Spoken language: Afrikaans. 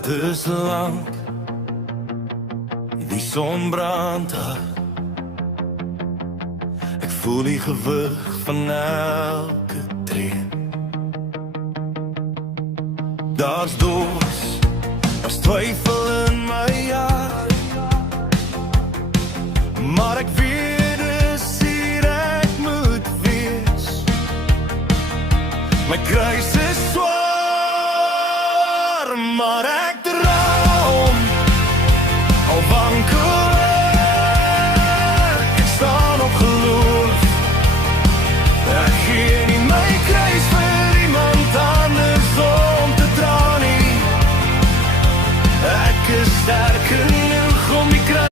pad is lank, die son brand af. Ek voel die gewig van elke tree. Daar's dors, daar's twyfel in my hart, maar ek weet dis hier ek moet wees. My kruis is swaar, maar ek droom, al wankel ek staan op geloof. Ek gee nie my kruis vir iemand anders om te dra nie. Ek is sterk in